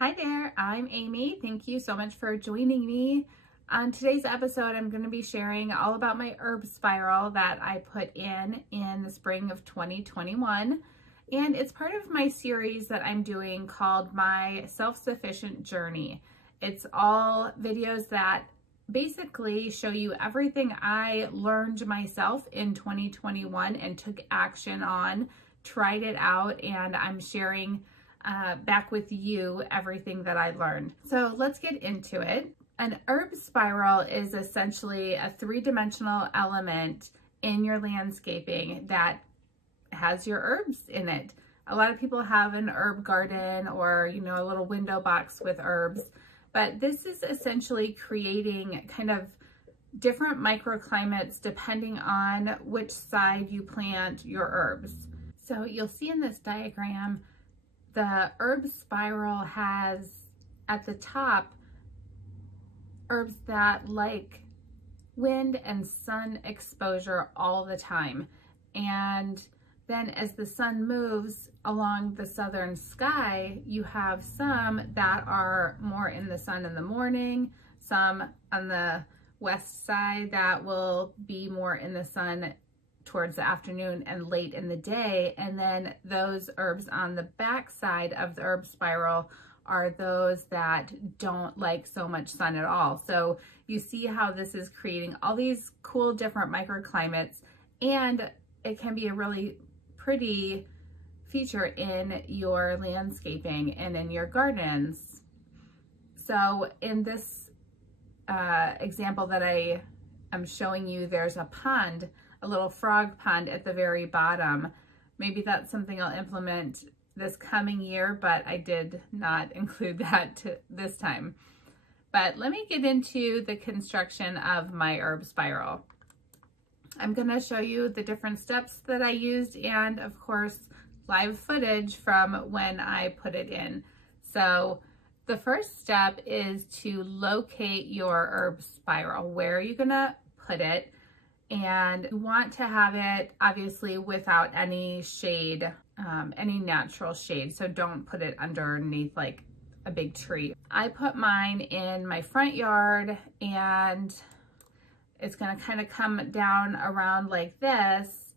Hi there, I'm Amy. Thank you so much for joining me. On today's episode, I'm going to be sharing all about my herb spiral that I put in the spring of 2021. And it's part of my series that I'm doing called My Self-Sufficient Journey. It's all videos that basically show you everything I learned myself in 2021 and took action on, tried it out, and I'm sharing back with you everything that I learned. So let's get into it. An herb spiral is essentially a three-dimensional element in your landscaping that has your herbs in it. A lot of people have an herb garden or, you know, a little window box with herbs, but this is essentially creating kind of different microclimates depending on which side you plant your herbs. So you'll see in this diagram, the herb spiral has at the top herbs that like wind and sun exposure all the time. And then as the sun moves along the southern sky, you have some that are more in the sun in the morning, some on the west side that will be more in the sun towards the afternoon and late in the day. And then those herbs on the back side of the herb spiral are those that don't like so much sun at all. So you see how this is creating all these cool different microclimates, and it can be a really pretty feature in your landscaping and in your gardens. So in this example that I am showing you, there's a pond, a little frog pond at the very bottom. Maybe that's something I'll implement this coming year, but I did not include that this time. But let me get into the construction of my herb spiral. I'm going to show you the different steps that I used and of course live footage from when I put it in. So the first step is to locate your herb spiral. Where are you going to put it? And you want to have it obviously without any shade, any natural shade. So don't put it underneath like a big tree. I put mine in my front yard, and it's going to kind of come down around like this.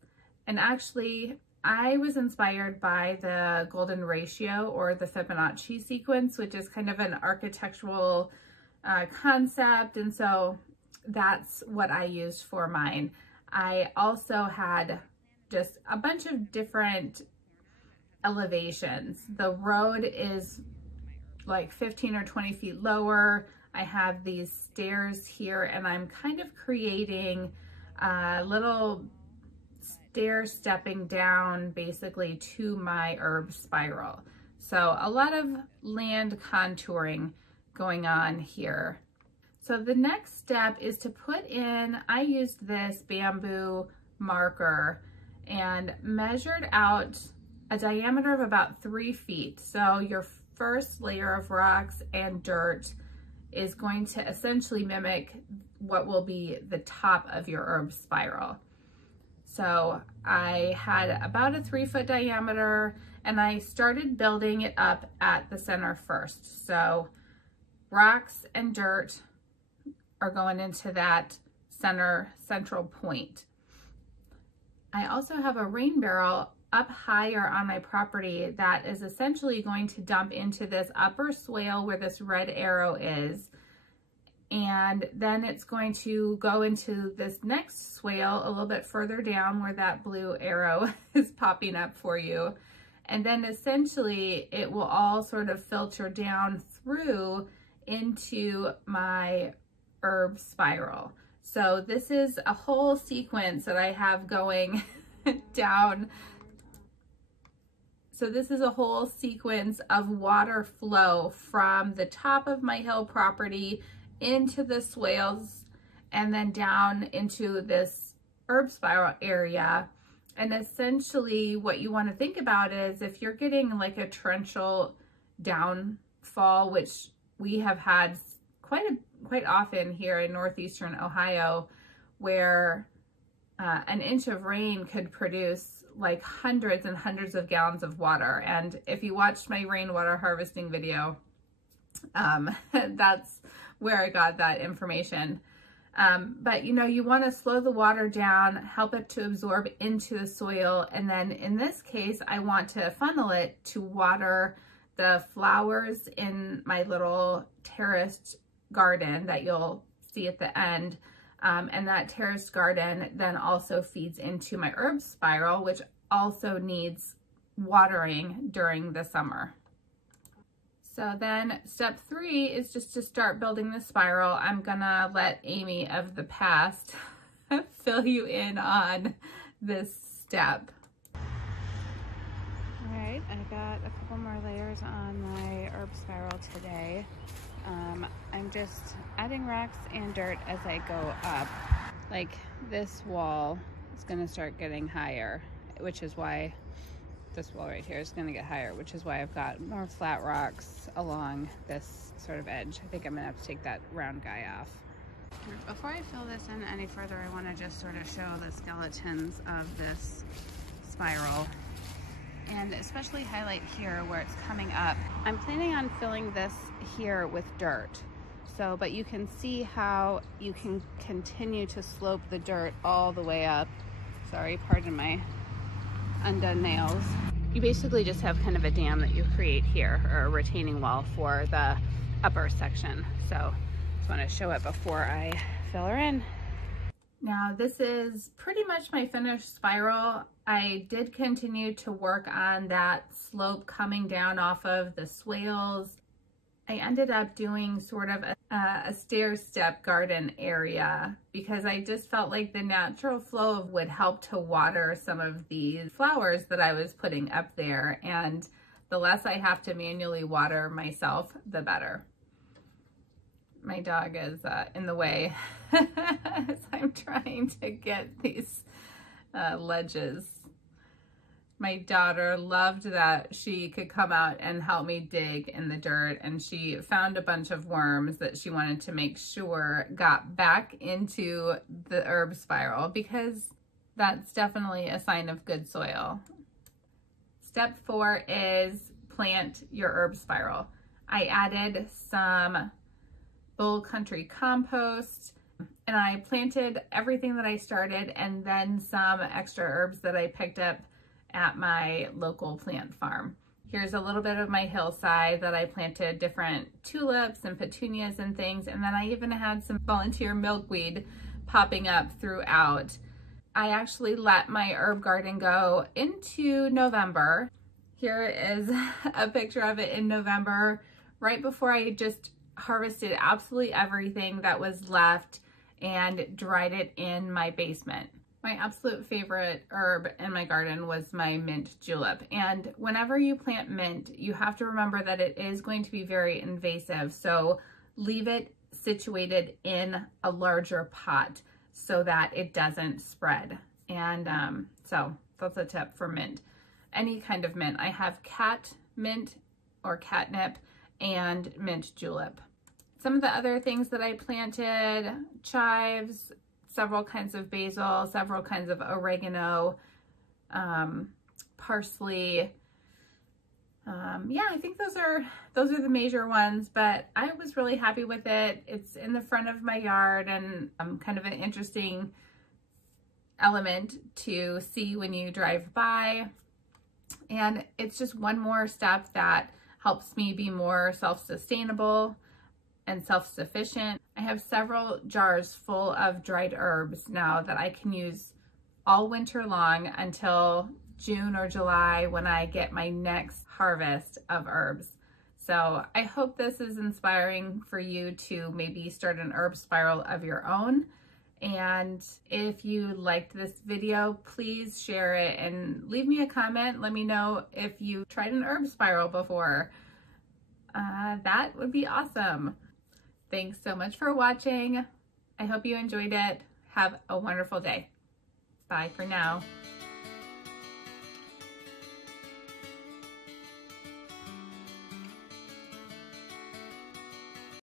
And actually I was inspired by the golden ratio or the Fibonacci sequence, which is kind of an architectural concept. And so that's what I used for mine. I also had just a bunch of different elevations. The road is like 15 or 20 feet lower. I have these stairs here, and I'm kind of creating a little stair stepping down basically to my herb spiral. So a lot of land contouring going on here. So the next step is to put in, I used this bamboo marker and measured out a diameter of about 3 feet. So your first layer of rocks and dirt is going to essentially mimic what will be the top of your herb spiral. So I had about a 3-foot diameter, and I started building it up at the center first. So rocks and dirt are going into that central point. I also have a rain barrel up higher on my property that is essentially going to dump into this upper swale where this red arrow is. And then it's going to go into this next swale a little bit further down where that blue arrow is popping up for you. And then essentially it will all sort of filter down through into my herb spiral. So this is a whole sequence that I have going down. So this is a whole sequence of water flow from the top of my hill property into the swales and then down into this herb spiral area. And essentially what you want to think about is if you're getting like a torrential downfall, which we have had quite often here in northeastern Ohio, where an inch of rain could produce like hundreds and hundreds of gallons of water. And if you watched my rainwater harvesting video, That's where I got that information. But you know, you want to slow the water down, help it to absorb into the soil. And then in this case, I want to funnel it to water the flowers in my little terraced garden that you'll see at the end. And that terraced garden then also feeds into my herb spiral, which also needs watering during the summer. So then step 3 is just to start building the spiral. I'm gonna let Amy of the past fill you in on this step. All right, I got a couple more layers on my herb spiral today. I'm just adding rocks and dirt as I go up. Like this wall is gonna start getting higher, which is why this wall right here is going to get higher, which is why I've got more flat rocks along this sort of edge. I think I'm going to have to take that round guy off. Before I fill this in any further, I want to just sort of show the skeletons of this spiral, and especially highlight here where it's coming up. I'm planning on filling this here with dirt. So, but you can see how you can continue to slope the dirt all the way up. Sorry, pardon my undone nails. You basically just have kind of a dam that you create here, or a retaining wall for the upper section. So just want to show it before I fill her in. Now this is pretty much my finished spiral. I did continue to work on that slope coming down off of the swales. I ended up doing sort of a stair-step garden area because I just felt like the natural flow would help to water some of these flowers that I was putting up there, and the less I have to manually water myself, the better. My dog is in the way as I'm trying to get these ledges. My daughter loved that she could come out and help me dig in the dirt, and she found a bunch of worms that she wanted to make sure got back into the herb spiral, because that's definitely a sign of good soil. Step 4 is plant your herb spiral. I added some Bull Country compost, and I planted everything that I started and then some extra herbs that I picked up at my local plant farm. Here's a little bit of my hillside that I planted different tulips and petunias and things, and then I even had some volunteer milkweed popping up throughout. I actually let my herb garden go into November. Here is a picture of it in November, right before I just harvested absolutely everything that was left and dried it in my basement. My absolute favorite herb in my garden was my mint julep. And whenever you plant mint, you have to remember that it is going to be very invasive. So leave it situated in a larger pot so that it doesn't spread. And so that's a tip for mint. Any kind of mint. I have cat mint or catnip and mint julep. Some of the other things that I planted: chives, several kinds of basil, several kinds of oregano, parsley. Yeah, I think those are the major ones, but I was really happy with it. It's in the front of my yard, and kind of an interesting element to see when you drive by. And it's just one more step that helps me be more self-sustainable and self-sufficient. I have several jars full of dried herbs now that I can use all winter long until June or July when I get my next harvest of herbs. So I hope this is inspiring for you to maybe start an herb spiral of your own. And if you liked this video, please share it and leave me a comment. Let me know if you tried an herb spiral before. That would be awesome. Thanks so much for watching. I hope you enjoyed it. Have a wonderful day. Bye for now.